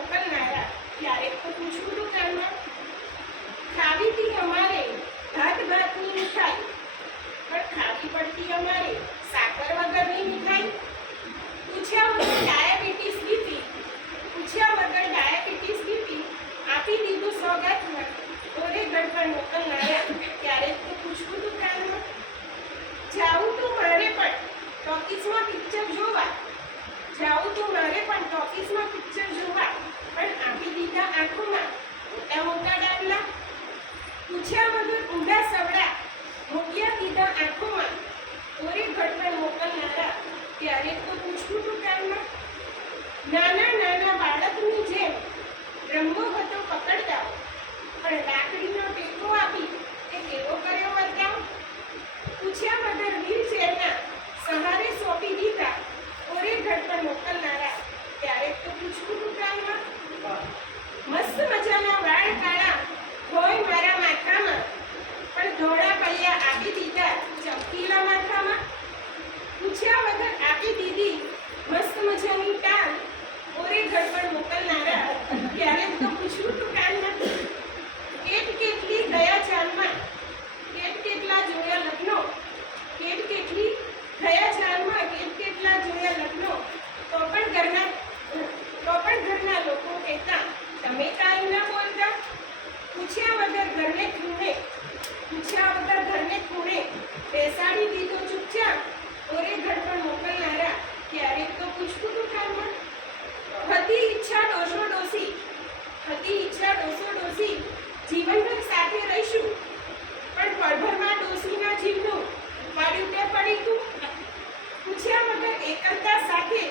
મોકલનારા ક્યારેક તો પૂછવું તું કાનમાં. ખાવી હતી અમારે ભાતની મીઠાઈ, પણ ખાવી પડતી અમારે સાકર વગરની મીઠાઈ. પૂછ્યા વગર ડાયાબિટીસ બીપી, પૂછ્યા વગર ડાયાબિટીસ બીપી આપી દીધું સોગાતમાં. ઓરે ગડબડ મોકલનારા ક્યારેક તો પૂછવું તું કાનમાં. જાવું તું મારે પણ ટોકીઝમાં પિક્ચર જોવા, જાવું તું મારે પણ ટોકીઝમાં પિક્ચર જોવા, પણ આપી દીધા આંખોમાં મોટા મોટા ડાબલા. પૂછ્યા વગર ઊંડા સવડા મૂક્યા દીધા આંખોમાં. ઓરે ગડબડ મોકલનારા ક્યારેક તો પૂછવું તું કાનમાં. નાના નાના બાળકની જેમ રમવો હતો પકડદાવ, પણ લાકડીનો ટેકો આપી તે કેવો કર્યો વર્તાવ. પૂછ્યા વગર વ્હીલચેરના સહારે સોંપી દીધા. ઓરે ગડબડ મોકલનારા ક્યારેક તો પૂછવું તું કાનમાં. મસ્ત મજાના વાળ કાળા હોય મારા માથામાં, પણ ધોળા પૈયા આપી દીધા ચમકીલા માથામાં. પૂછ્યા વગર આપી દીધી મસ્ત મજાની ટાંગ. ઓરે ગડબડ મોકલનારા ક્યારેક તો પૂછવું તું કાનમાં. કેટ કેટલી ગયા જાનમાં, કેટ કેટલા જોયા લગ્નો, કેટ કેટલી ગયા જાનમાં, કેટ કેટલા જોયા લગ્નો. તો પણ ઘરના લોકો કહેતા તમે કાંઈ ના બોલતા. પૂછ્યા વગર ઘરને ખૂણે, પૂછ્યા વગર ઘરને ખૂણે બેસાડી દીધો ચૂપચાપ. ઓરે ગડબડ મોકલનારા ક્યારેક તો પૂછવું તું કાનમાં. હતી ઈચ્છા ડોસો ડોસી, હતી ઈચ્છા ડોસો ડોસી જીવનભર સાથે રહીશું, પણ પળભરમાં ડોસીના જીવનું પાડ્યું તે પડી તું. પૂછ્યા વગર એકલતા સાથે